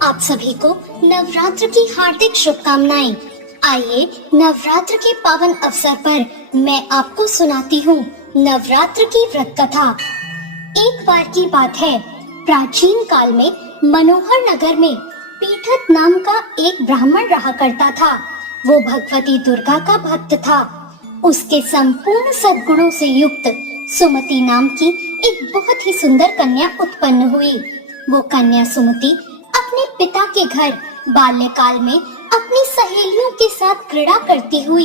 आप सभी को नवरात्र की हार्दिक शुभकामनाएं। आइए नवरात्र के पावन अवसर पर मैं आपको सुनाती हूँ नवरात्र की व्रत कथा। एक बार की बात है, प्राचीन काल में मनोहर नगर में पीठत नाम का एक ब्राह्मण रहा करता था। वो भगवती दुर्गा का भक्त था। उसके संपूर्ण सद्गुणों से युक्त सुमति नाम की एक बहुत ही सुंदर कन्या उत्पन्न हुई। वो कन्या सुमति अपने पिता के घर बाल्यकाल में अपनी सहेलियों के साथ क्रीड़ा करती हुई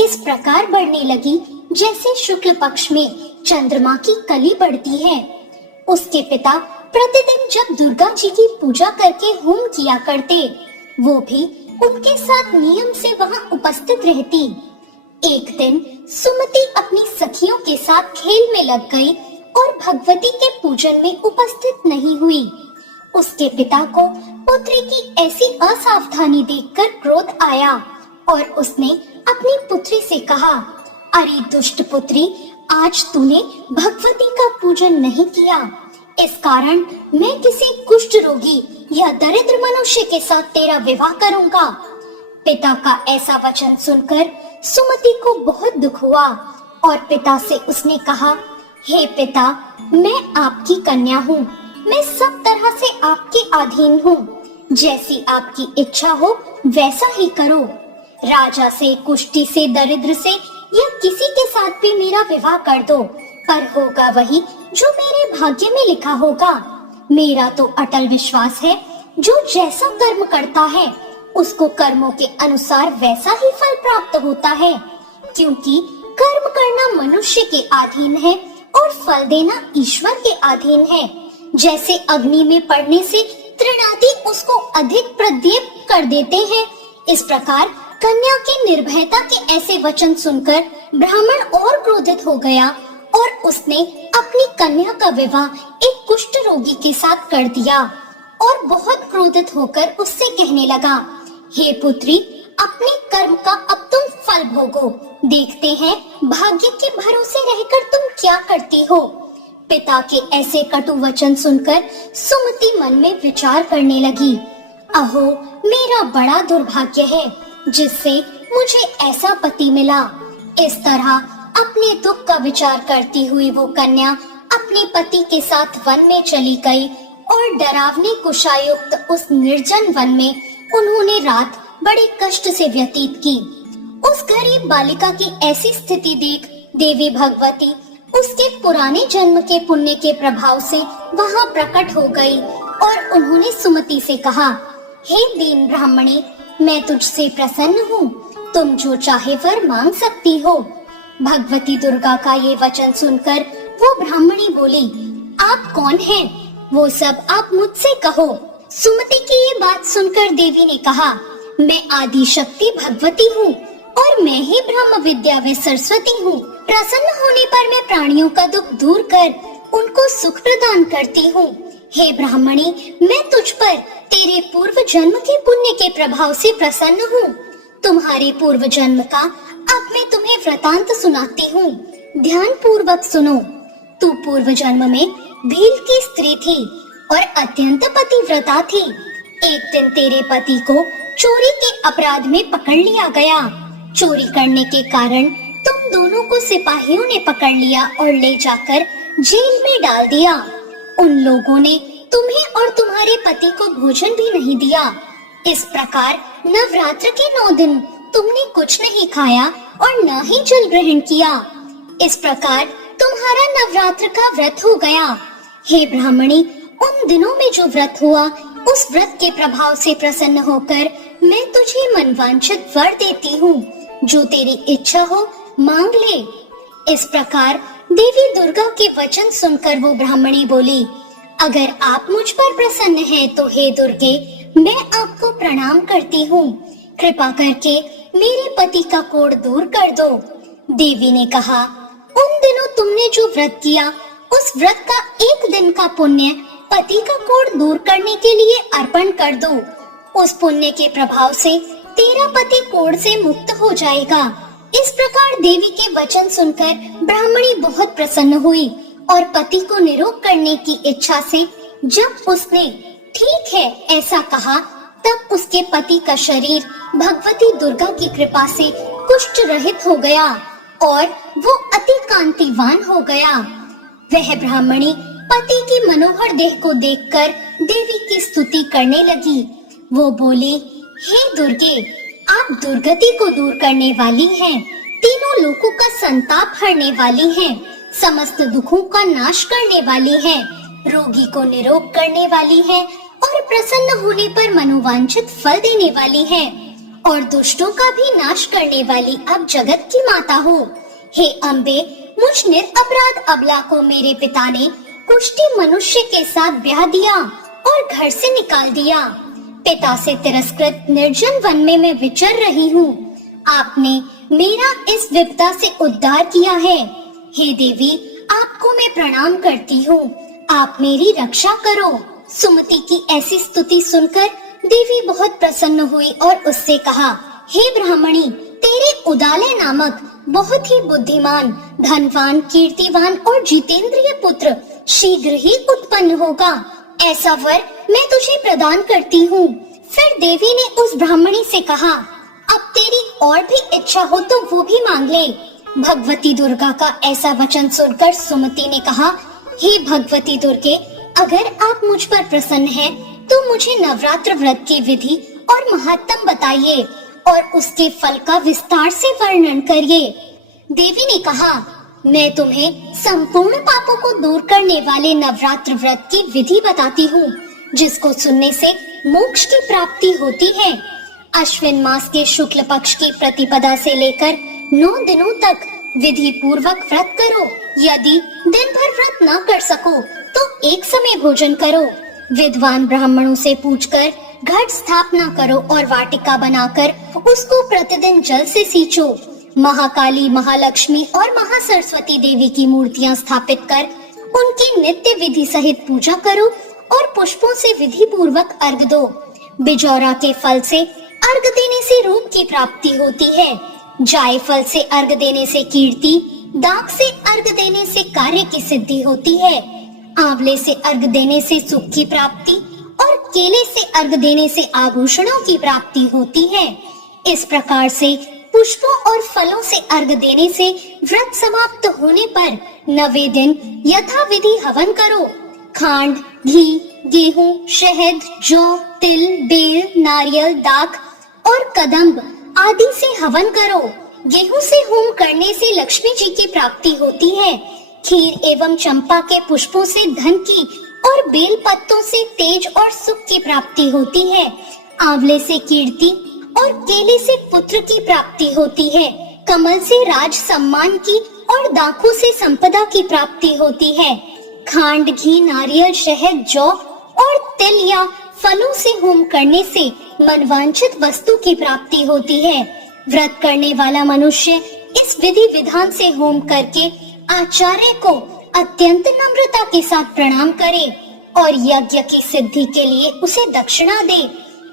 इस प्रकार बढ़ने लगी जैसे शुक्ल पक्ष में चंद्रमा की कली बढ़ती है। उसके पिता प्रतिदिन जब दुर्गा जी की पूजा करके होम किया करते, वो भी उनके साथ नियम से वहां उपस्थित रहती। एक दिन सुमति अपनी सखियों के साथ खेल में लग गई और भगवती के पूजन में उपस्थित नहीं हुई। उसके पिता को पुत्री की ऐसी असावधानी देखकर क्रोध आया और उसने अपनी पुत्री से कहा, अरे दुष्ट पुत्री, आज तूने भगवती का पूजन नहीं किया। इस कारण मैं किसी कुष्ठ रोगी या दरिद्र मनुष्य के साथ तेरा विवाह करूंगा। पिता का ऐसा वचन सुनकर सुमति को बहुत दुख हुआ और पिता से उसने कहा, हे पिता, मैं आपकी कन्या हूँ। मैं सब तरह से आपके अधीन हूँ। जैसी आपकी इच्छा हो वैसा ही करो। राजा से, कुष्ठी से, दरिद्र से या किसी के साथ भी मेरा विवाह कर दो, पर होगा वही जो मेरे भाग्य में लिखा होगा। मेरा तो अटल विश्वास है, जो जैसा कर्म करता है उसको कर्मों के अनुसार वैसा ही फल प्राप्त होता है, क्योंकि कर्म करना मनुष्य के अधीन है और फल देना ईश्वर के अधीन है। जैसे अग्नि में पड़ने से तृणादि उसको अधिक प्रदीप कर देते हैं, इस प्रकार कन्या की निर्भयता के ऐसे वचन सुनकर ब्राह्मण और क्रोधित हो गया और उसने अपनी कन्या का विवाह एक कुष्ठ रोगी के साथ कर दिया और बहुत क्रोधित होकर उससे कहने लगा, हे पुत्री, अपने कर्म का अब तुम फल भोगो। देखते हैं भाग्य के भरोसे रहकर तुम क्या करती हो। पिता के ऐसे कटु वचन सुनकर सुमति मन में विचार करने लगी, अहो, मेरा बड़ा दुर्भाग्य है जिससे मुझे ऐसा पति मिला। इस तरह अपने दुख का विचार करती हुई वो कन्या अपने पति के साथ वन में चली गई और डरावने कुशायुक्त उस निर्जन वन में उन्होंने रात बड़े कष्ट से व्यतीत की। उस गरीब बालिका की ऐसी स्थिति देख देवी भगवती उसके पुराने जन्म के पुण्य के प्रभाव से वहां प्रकट हो गई और उन्होंने सुमति से कहा, हे दीन ब्राह्मणी, मैं तुझसे प्रसन्न हूँ। तुम जो चाहे वर मांग सकती हो। भगवती दुर्गा का ये वचन सुनकर वो ब्राह्मणी बोली, आप कौन हैं? वो सब आप मुझसे कहो। सुमति की ये बात सुनकर देवी ने कहा, मैं आदि शक्ति भगवती हूँ और मैं ही ब्रह्म विद्या व सरस्वती हूँ। प्रसन्न होने पर मैं प्राणियों का दुख दूर कर उनको सुख प्रदान करती हूँ। हे ब्राह्मणी, मैं तुझ पर तेरे पूर्व जन्म के पुण्य के प्रभाव से प्रसन्न हूँ। तुम्हारे पूर्व जन्म का अब मैं तुम्हें वृतांत सुनाती हूँ। ध्यान पूर्वक सुनो। तू पूर्व जन्म में भील की स्त्री थी और अत्यंत पतिव्रता थी। एक दिन तेरे पति को चोरी के अपराध में पकड़ लिया गया। चोरी करने के कारण तुम दोनों को सिपाहियों ने पकड़ लिया और ले जाकर जेल में डाल दिया। उन लोगों ने तुम्हें और तुम्हारे पति को भोजन भी नहीं दिया। इस प्रकार नवरात्र के 9 दिन तुमने कुछ नहीं खाया और न ही जल ग्रहण किया। इस प्रकार तुम्हारा नवरात्र का व्रत हो गया। हे ब्राह्मणी, उन दिनों में जो व्रत हुआ, उस व्रत के प्रभाव से प्रसन्न होकर मैं तुझे मनवांछित वर देती हूँ। जो तेरी इच्छा हो मांग ले। इस प्रकार देवी दुर्गा के वचन सुनकर वो ब्राह्मणी बोली, अगर आप मुझ पर प्रसन्न हैं तो हे दुर्गे, मैं आपको प्रणाम करती हूँ। कृपा करके मेरे पति का कोढ़ दूर कर दो। देवी ने कहा, उन दिनों तुमने जो व्रत किया, उस व्रत का एक दिन का पुण्य पति का कोढ़ दूर करने के लिए अर्पण कर दो। उस पुण्य के प्रभाव से तेरा पति कोढ़ से मुक्त हो जाएगा। इस प्रकार देवी के वचन सुनकर ब्राह्मणी बहुत प्रसन्न हुई और पति को निरोग करने की इच्छा से जब उसने ठीक है, ऐसा कहा तब उसके पति का शरीर भगवती दुर्गा की कृपा से कुष्ठ रहित हो गया और वो अति कांतिवान हो गया। वह ब्राह्मणी पति की मनोहर देह को देखकर देवी की स्तुति करने लगी। वो बोली, हे दुर्गे, आप दुर्गति को दूर करने वाली हैं, तीनों लोकों का संताप हरने वाली हैं, समस्त दुखों का नाश करने वाली हैं, रोगी को निरोग करने वाली हैं और प्रसन्न होने पर मनोवांछित फल देने वाली हैं और दुष्टों का भी नाश करने वाली आप जगत की माता हो। हे अम्बे, मुझ निरपराध अबला को मेरे पिता ने कुष्ठी मनुष्य के साथ ब्याह दिया और घर से निकाल दिया। पिता से तिरस्कृत निर्जन वन में मैं विचर रही हूँ। आपने मेरा इस विपदा से उद्धार किया है। हे देवी, आपको मैं प्रणाम करती हूँ, आप मेरी रक्षा करो। सुमति की ऐसी स्तुति सुनकर देवी बहुत प्रसन्न हुई और उससे कहा, हे ब्राह्मणी, तेरे उदालय नामक बहुत ही बुद्धिमान, धनवान, कीर्तिवान और जितेंद्रिय पुत्र शीघ्र ही उत्पन्न होगा। ऐसा वर मैं तुझे प्रदान करती हूँ। फिर देवी ने उस ब्राह्मणी से कहा, अब तेरी और भी इच्छा हो तो वो भी मांग ले। भगवती दुर्गा का ऐसा वचन सुनकर सुमति ने कहा, हे भगवती दुर्गे, अगर आप मुझ पर प्रसन्न हैं, तो मुझे नवरात्र व्रत की विधि और महत्तम बताइए और उसके फल का विस्तार से वर्णन करिए। देवी ने कहा, मैं तुम्हें संपूर्ण पापों को दूर करने वाले नवरात्र व्रत की विधि बताती हूँ, जिसको सुनने से मोक्ष की प्राप्ति होती है। अश्विन मास के शुक्ल पक्ष की प्रतिपदा से लेकर 9 दिनों तक विधि पूर्वक व्रत करो। यदि दिन भर व्रत न कर सको तो एक समय भोजन करो। विद्वान ब्राह्मणों से पूछकर घट स्थापना करो और वाटिका बनाकर उसको प्रतिदिन जल से सींचो। महाकाली, महालक्ष्मी और महासरस्वती देवी की मूर्तियां स्थापित कर उनकी नित्य विधि सहित पूजा करो और पुष्पों से विधि पूर्वक अर्घ दो। बिजौरा के फल से अर्घ देने से रूप की प्राप्ति होती है। जायफल से अर्घ देने से कीर्ति, दाख से अर्घ देने से कार्य की सिद्धि होती है। आंवले से अर्घ देने से सुख की प्राप्ति और केले से अर्घ देने से आभूषणों की प्राप्ति होती है। इस प्रकार से पुष्पों और फलों से अर्घ देने से व्रत समाप्त होने पर 9वें दिन यथाविधि हवन करो। खांड, घी, गेहूं, शहद, जौ, तिल, बेल, नारियल, दाख और कदम्ब आदि से हवन करो। गेहूं से होम करने से लक्ष्मी जी की प्राप्ति होती है। खीर एवं चंपा के पुष्पों से धन की और बेल पत्तों से तेज और सुख की प्राप्ति होती है। आंवले से कीर्ति और केले से पुत्र की प्राप्ति होती है। कमल से राज सम्मान की और दाखों से संपदा की प्राप्ति होती है। खांड, घी, नारियल, शहद, जौ और तिल या फलों से होम करने से मनवांछित वस्तु की प्राप्ति होती है। व्रत करने वाला मनुष्य इस विधि विधान से होम करके आचार्य को अत्यंत नम्रता के साथ प्रणाम करे और यज्ञ की सिद्धि के लिए उसे दक्षिणा दे।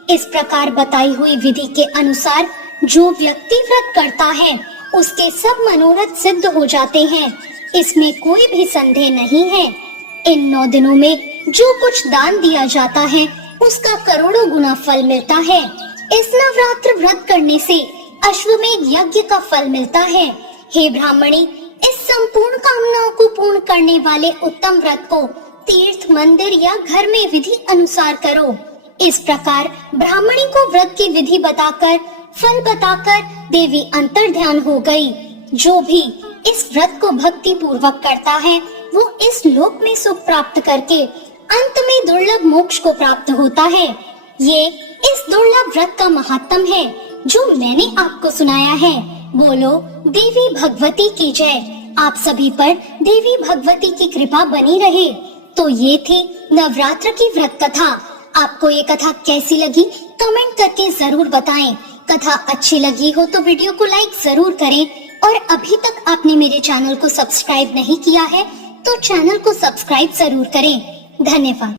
इस प्रकार बताई हुई विधि के अनुसार जो व्यक्ति व्रत करता है उसके सब मनोरथ सिद्ध हो जाते हैं। इसमें कोई भी संदेह नहीं है। इन 9 दिनों में जो कुछ दान दिया जाता है उसका करोड़ों गुना फल मिलता है। इस नवरात्र व्रत करने से अश्वमेध यज्ञ का फल मिलता है। हे ब्राह्मणी, इस संपूर्ण कामनाओं को पूर्ण करने वाले उत्तम व्रत को तीर्थ, मंदिर या घर में विधि अनुसार करो। इस प्रकार ब्राह्मणी को व्रत की विधि बताकर, फल बताकर देवी अंतर ध्यान हो गई। जो भी इस व्रत को भक्ति पूर्वक करता है वो इस लोक में सुख प्राप्त करके अंत में दुर्लभ मोक्ष को प्राप्त होता है। ये इस दुर्लभ व्रत का महत्तम है जो मैंने आपको सुनाया है। बोलो देवी भगवती की जय। आप सभी पर देवी भगवती की कृपा बनी रहे। तो ये थी नवरात्र की व्रत कथा। आपको ये कथा कैसी लगी कमेंट करके जरूर बताएं। कथा अच्छी लगी हो तो वीडियो को लाइक जरूर करें और अभी तक आपने मेरे चैनल को सब्सक्राइब नहीं किया है तो चैनल को सब्सक्राइब जरूर करें। धन्यवाद।